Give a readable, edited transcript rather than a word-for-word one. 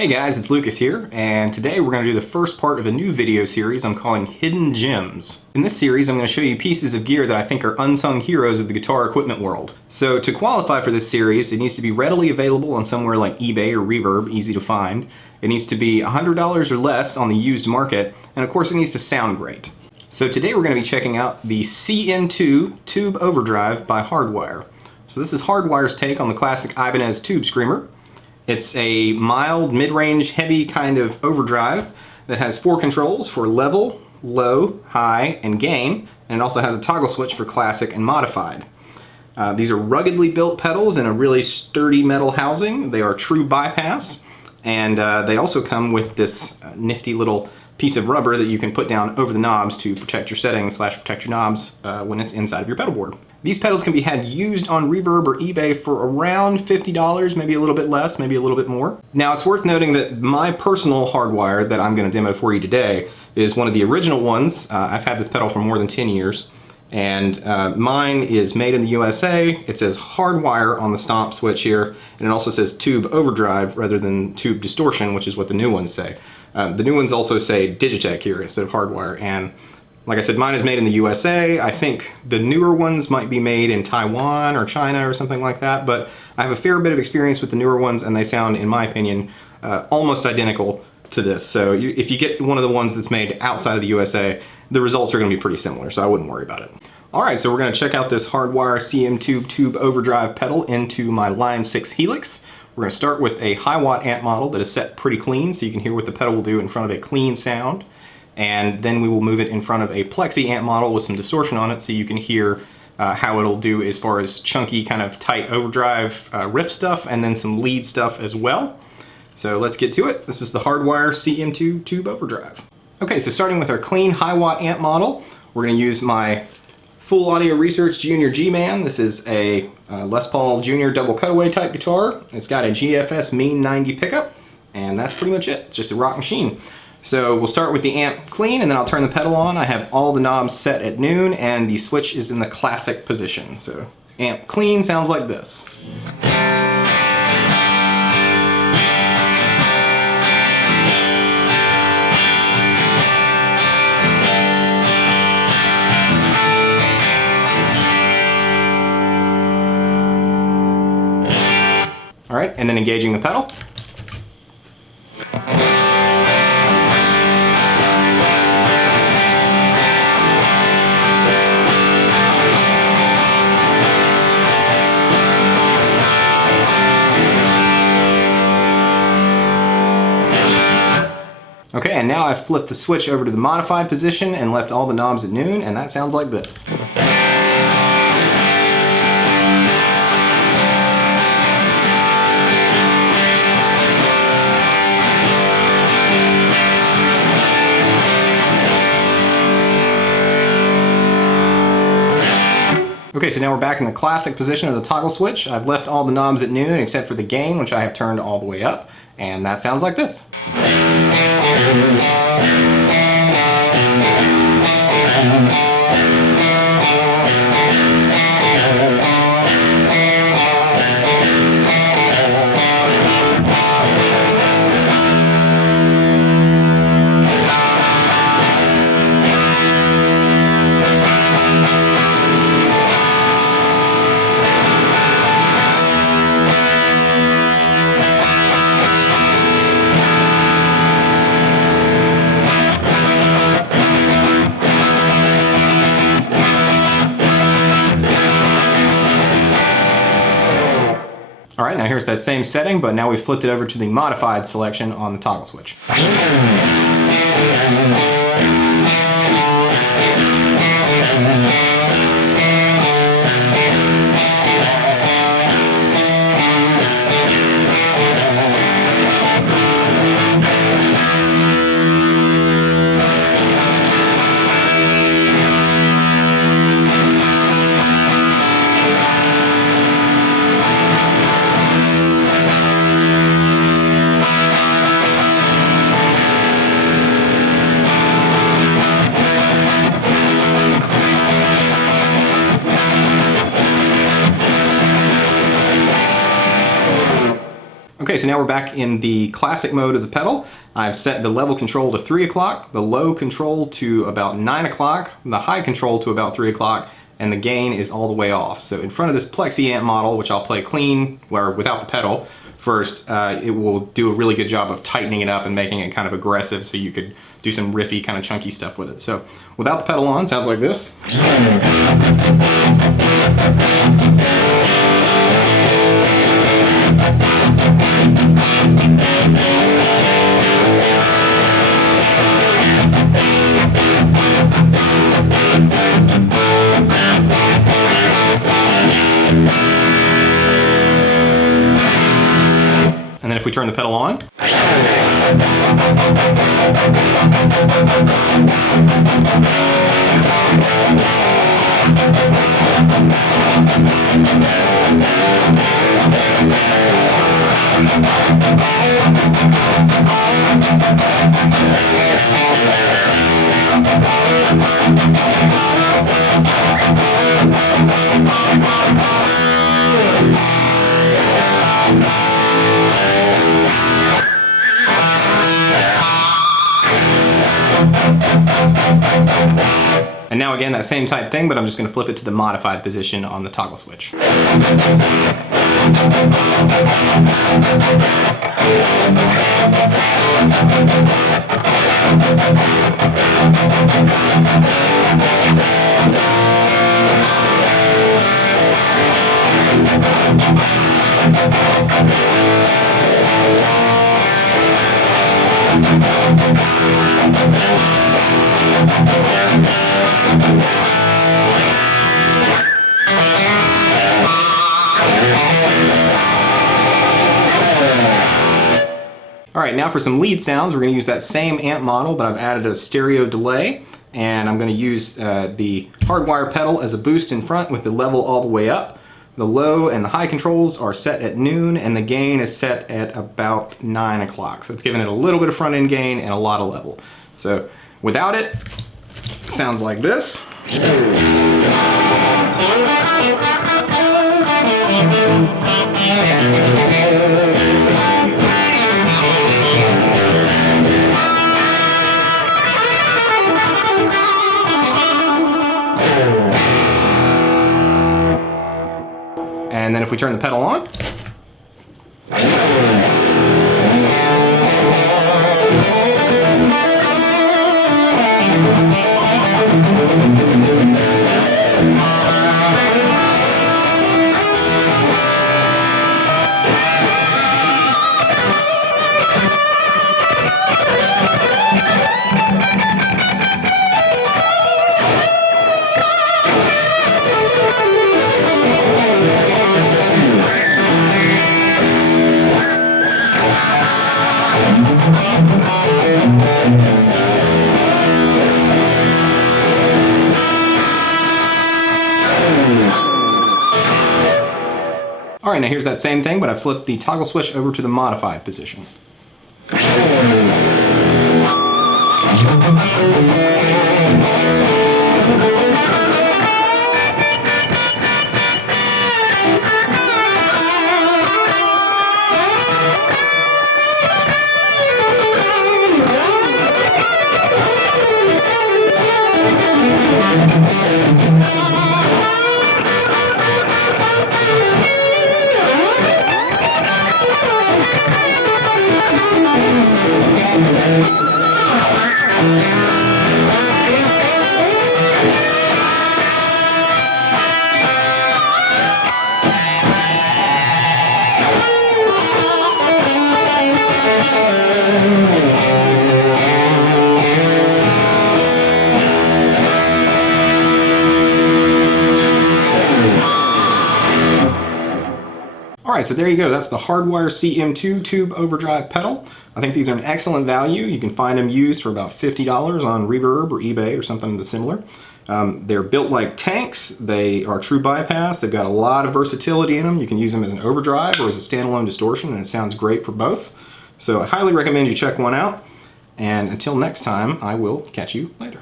Hey guys, it's Lucas here, and today we're going to do the first part of a new video series I'm calling Hidden Gems. In this series, I'm going to show you pieces of gear that I think are unsung heroes of the guitar equipment world. So to qualify for this series, it needs to be readily available on somewhere like eBay or Reverb, easy to find. It needs to be $100 or less on the used market, and of course it needs to sound great. So today we're going to be checking out the CM-2 Tube Overdrive by Hardwire. So this is Hardwire's take on the classic Ibanez tube screamer. It's a mild, mid-range, heavy kind of overdrive that has 4 controls for level, low, high, and gain, and it also has a toggle switch for classic and modified. These are ruggedly built pedals in a really sturdy metal housing. They are true bypass, and they also come with this nifty little piece of rubber that you can put down over the knobs to protect your settings / protect your knobs when it's inside of your pedal board. These pedals can be had used on Reverb or eBay for around $50, maybe a little bit less, maybe a little bit more. Now it's worth noting that my personal Hardwire that I'm going to demo for you today is one of the original ones. I've had this pedal for more than 10 years, and mine is made in the USA. It says Hardwire on the stomp switch here, and it also says Tube Overdrive rather than Tube Distortion, which is what the new ones say. The new ones also say Digitech here instead of Hardwire, and like I said, mine is made in the USA. I think the newer ones might be made in Taiwan or China or something like that, but I have a fair bit of experience with the newer ones, and they sound, in my opinion, almost identical to this. So if you get one of the ones that's made outside of the USA, the results are going to be pretty similar, so I wouldn't worry about it. Alright, so we're going to check out this Hardwire CM-2 Tube Overdrive pedal into my Line 6 Helix. We're going to start with a high watt amp model that is set pretty clean, so you can hear what the pedal will do in front of a clean sound. And then we will move it in front of a plexi amp model with some distortion on it so you can hear how it'll do as far as chunky, kind of tight overdrive riff stuff, and then some lead stuff as well. So let's get to it. This is the Hardwire CM-2 Tube Overdrive. Okay, so starting with our clean high watt amp model, we're going to use my Full Audio Research Junior G-Man. This is a Les Paul Junior double cutaway type guitar. It's got a GFS Mean 90 pickup, and that's pretty much it. It's just a rock machine. So we'll start with the amp clean, and then I'll turn the pedal on. I have all the knobs set at noon, and the switch is in the classic position. So amp clean sounds like this. All right, and then engaging the pedal. Okay, and now I've flipped the switch over to the modified position and left all the knobs at noon, and that sounds like this. Okay, so now we're back in the classic position of the toggle switch. I've left all the knobs at noon except for the gain, which I have turned all the way up, and that sounds like this. Alright, now here's that same setting, but now we've flipped it over to the modified selection on the toggle switch. so now we're back in the classic mode of the pedal. I've set the level control to 3 o'clock, the low control to about 9 o'clock, the high control to about 3 o'clock, and the gain is all the way off. So in front of this Plexi amp model, which I'll play clean, or without the pedal, first, it will do a really good job of tightening it up and making it kind of aggressive so you could do some riffy, kind of chunky stuff with it. So without the pedal on, sounds like this. And then if we turn the pedal on, and now again, that same type thing, but I'm just going to flip it to the modified position on the toggle switch. Alright, now for some lead sounds, we're going to use that same amp model, but I've added a stereo delay, and I'm going to use the Hardwire pedal as a boost in front with the level all the way up. The low and the high controls are set at noon, and the gain is set at about 9 o'clock. So it's giving it a little bit of front end gain and a lot of level. So without it, it sounds like this. And then if we turn the pedal on, alright, now here's that same thing, but I flipped the toggle switch over to the modified position. Alright, so there you go. That's the Hardwire CM-2 tube overdrive pedal. I think these are an excellent value. You can find them used for about $50 on Reverb or eBay or something similar. They're built like tanks. They are true bypass. They've got a lot of versatility in them. You can use them as an overdrive or as a standalone distortion, and it sounds great for both. So I highly recommend you check one out. And until next time, I will catch you later.